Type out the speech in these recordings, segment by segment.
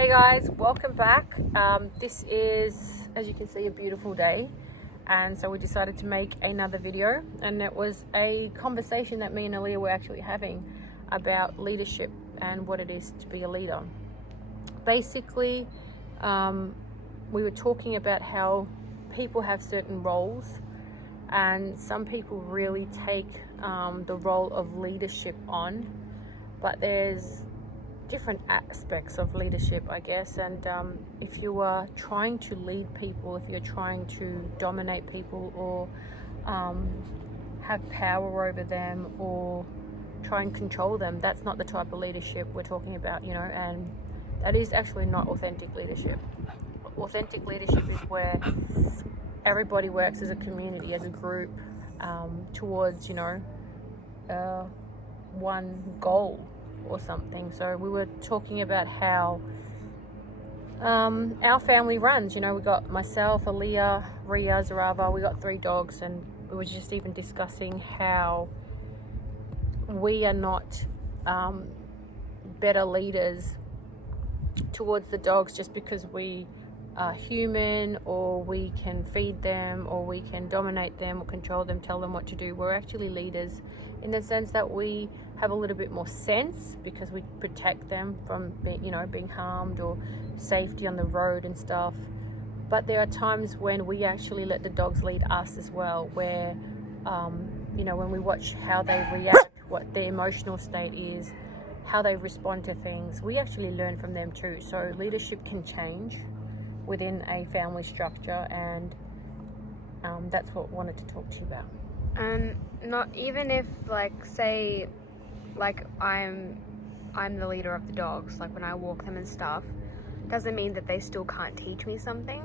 Hey guys, welcome back. This is, as you can see, a beautiful day, and so we decided to make another video, and it was a conversation that me and Aliyah were actually having about leadership and what it is to be a leader. Basically, we were talking about how people have certain roles, and some people really take the role of leadership on, but there's different aspects of leadership, I guess. And if you are trying to lead people, if you're trying to dominate people or have power over them or try and control them, that's not the type of leadership we're talking about, and that is actually not authentic leadership. Authentic leadership is where everybody works as a community, as a group, towards one goal or something. So we were talking about how our family runs. We got myself, Aliyah, Ria, Zarava. We got 3 dogs, and we were just even discussing how we are not better leaders towards the dogs just because we are human, or we can feed them, or we can dominate them or control them, tell them what to do. We're actually leaders in the sense that we have a little bit more sense because we protect them from being harmed, or safety on the road and stuff. But there are times when we actually let the dogs lead us as well, where when we watch how they react, what their emotional state is, how they respond to things, we actually learn from them too. So leadership can change within a family structure, and that's what I wanted to talk to you about. And not even if, say I'm the leader of the dogs, when I walk them and stuff, doesn't mean that they still can't teach me something.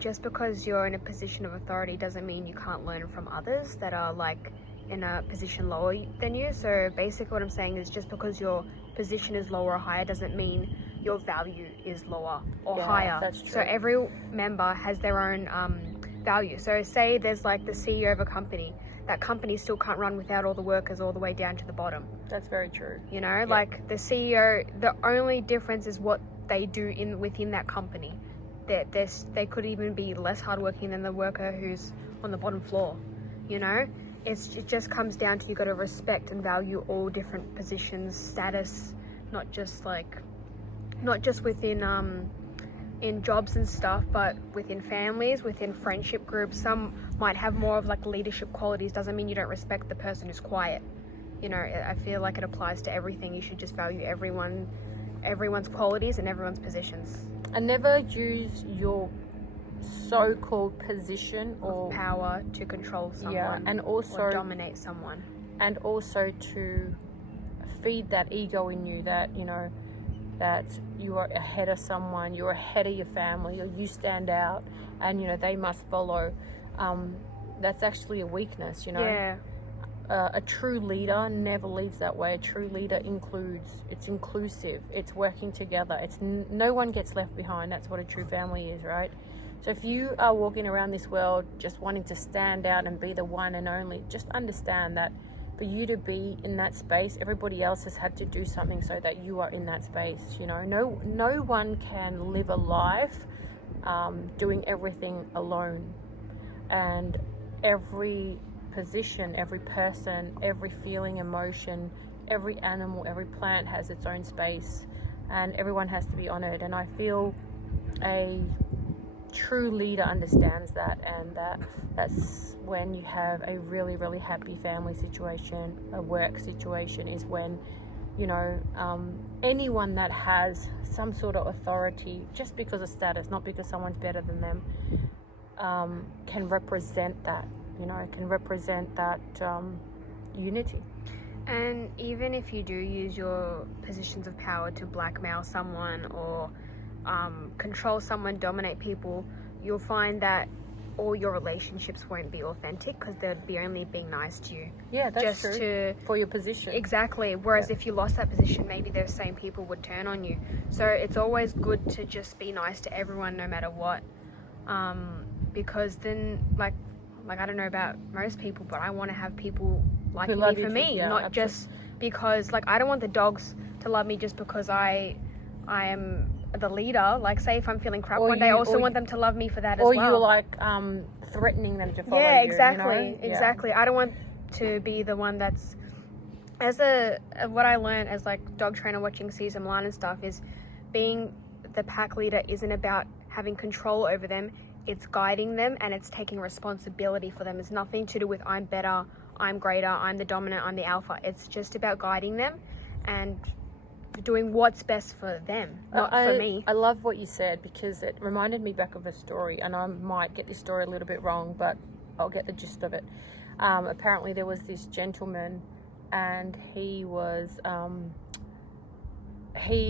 Just because you're in a position of authority doesn't mean you can't learn from others that are in a position lower than you. So basically what I'm saying is, just because your position is lower or higher doesn't mean your value is lower or higher. That's true. So every member has their own value. So say there's the CEO of a company. That company still can't run without all the workers all the way down to the bottom. That's very true. The CEO, the only difference is what they do within that company. They could even be less hardworking than the worker who's on the bottom floor. It just comes down to, you got to respect and value all different positions, status, not just within in jobs and stuff, but within families, within friendship groups. Some might have more of leadership qualities. Doesn't mean you don't respect the person who's quiet. I feel like it applies to everything. You should just value everyone's qualities and everyone's positions. And never use your so-called position or power to control someone, and also or dominate someone, and also to feed that ego in you that that you are ahead of someone, you're ahead of your family, or you stand out and they must follow. That's actually a weakness. A true leader never leads that way. A true leader includes, it's inclusive, it's working together, it's no one gets left behind. That's what a true family is, right? So if you are walking around this world just wanting to stand out and be the one and only, just understand that for you to be in that space, everybody else has had to do something so that you are in that space. No one can live a life doing everything alone. And every position, every person, every feeling, emotion, every animal, every plant has its own space, and everyone has to be honored. And I feel a true leader understands that, and that's when you have a really, really happy family situation, a work situation, is when anyone that has some sort of authority, just because of status, not because someone's better than them, can represent that, can represent that unity. And even if you do use your positions of power to blackmail someone or control someone, dominate people, you'll find that all your relationships won't be authentic, because they'd be only being nice to you. Yeah, that's just true. For your position. Exactly. Whereas if you lost that position, maybe those same people would turn on you. So it's always good to just be nice to everyone, no matter what. Because then, I don't know about most people, but I want to have people liking me for me, not just because, I don't want the dogs to love me just because I I am the leader. Like, say if I'm feeling crap Or one day, I you- also or want you- them to love me for that as Or well. you're like threatening them to follow Yeah, you. exactly, You know? exactly. I don't want to be the one that's, what I learned as like dog trainer watching Caesar Milan and stuff is being the pack leader isn't about having control over them. It's guiding them and it's taking responsibility for them. It's nothing to do with I'm better, I'm greater, I'm the dominant, I'm the alpha. It's just about guiding them and doing what's best for them, not for me. I love what you said because it reminded me back of a story, and I might get this story a little bit wrong, but I'll get the gist of it. Apparently there was this gentleman, and he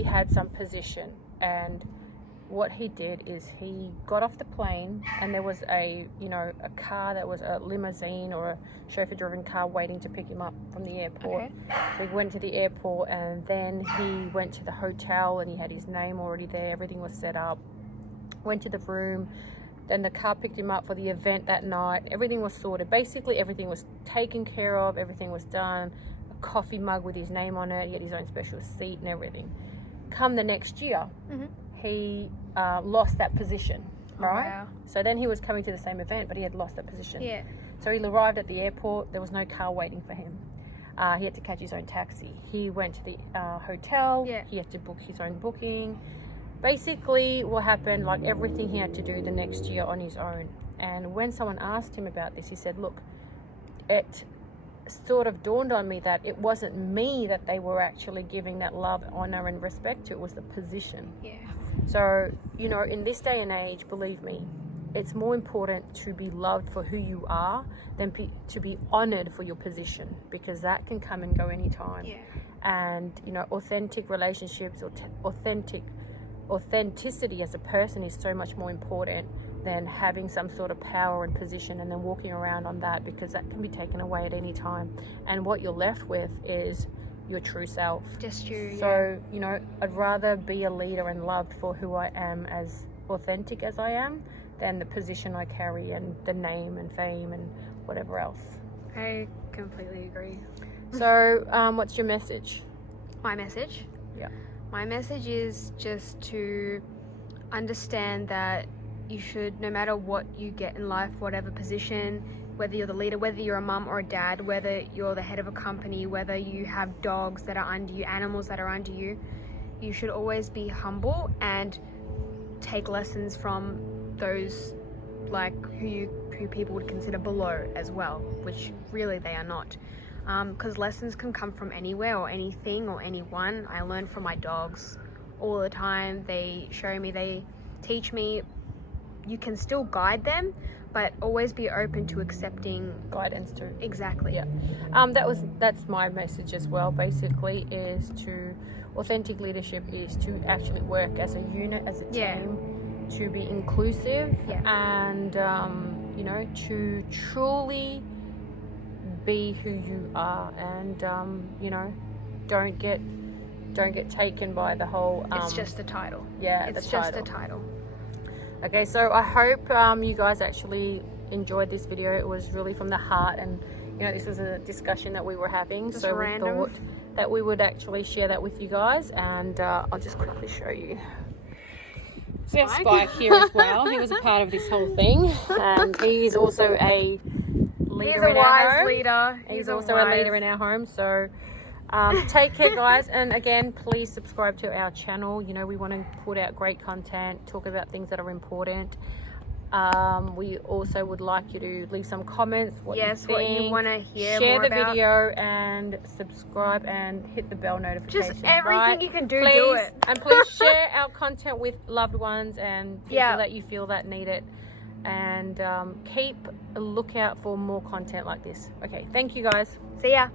had some position, and what he did is he got off the plane, and there was a car that was a limousine or a chauffeur driven car waiting to pick him up from the airport. Okay. So he went to the airport, and then he went to the hotel, and he had his name already there, everything was set up, went to the room, then the car picked him up for the event that night, everything was sorted, basically everything was taken care of, everything was done, a coffee mug with his name on it, he had his own special seat and everything. Come the next year, he lost that position, right? Wow. So then he was coming to the same event, but he had lost that position. Yeah. So he arrived at the airport, there was no car waiting for him. He had to catch his own taxi. He went to the hotel, Yeah. he had to book his own booking. Basically what happened, like everything he had to do the next year on his own. And when someone asked him about this, he said, look, it sort of dawned on me that it wasn't me that they were actually giving that love, honor and respect to, it was the position. Yeah. So, in this day and age, believe me, it's more important to be loved for who you are than to be honored for your position, because that can come and go anytime. Yeah. And, authentic relationships or authenticity as a person is so much more important than having some sort of power and position and then walking around on that, because that can be taken away at any time. And what you're left with is your true self. Just you. So, I'd rather be a leader and loved for who I am, as authentic as I am, than the position I carry and the name and fame and whatever else. I completely agree. So, what's your message? My message? Yeah. My message is just to understand that you should, no matter what you get in life, whatever position, whether you're the leader, whether you're a mum or a dad, whether you're the head of a company, whether you have dogs that are under you, animals that are under you, you should always be humble and take lessons from those like who people would consider below as well, which really they are not. Because lessons can come from anywhere or anything or anyone. I learn from my dogs all the time. They show me, they teach me. You can still guide them, but always be open to accepting Guidance too. Exactly. Yeah. That's my message as well. Basically, is to authentic leadership is to actually work as a unit, as a team, to be inclusive, and to truly be who you are, and don't get taken by the whole. It's just a title. Yeah, it's the just title. a title. Okay, so I hope you guys actually enjoyed this video. It was really from the heart, and this was a discussion that we were having, Just so random. we thought that we would actually share that with you guys. And I'll just quickly show you. We have Spike here as well. He was a part of this whole thing, and he's also a leader He's a in our wise home. leader. He's also a leader in our home. So take care, guys, and again, please subscribe to our channel. We want to put out great content, talk about things that are important. We also would like you to leave some comments, what you want to hear share more the about. video, and subscribe and hit the bell notification. Just everything you can do, please, do it. And please share our content with loved ones and people that you feel that need it, and keep a lookout for more content like this. Okay, thank you guys. See ya.